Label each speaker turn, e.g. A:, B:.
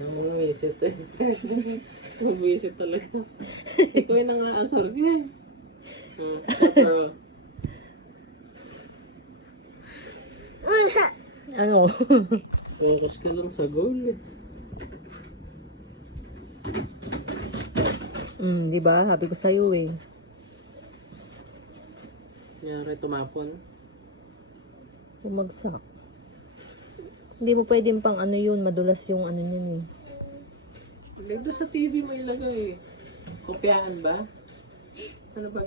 A: Bumisit eh. Bumisit talaga. Ikaw yung nangaasar eh. Hmm.
B: Ano?
A: Focus ka lang sa goal eh.
B: mm, di ba? Sabi ko sa'yo eh.
A: Nyari tumapon.
B: Bumagsak. Hindi mo pwedeng pang ano yun, madulas yung ano yun eh.
A: Doon sa TV mo ilagay. Kopyahan ba? Ano ba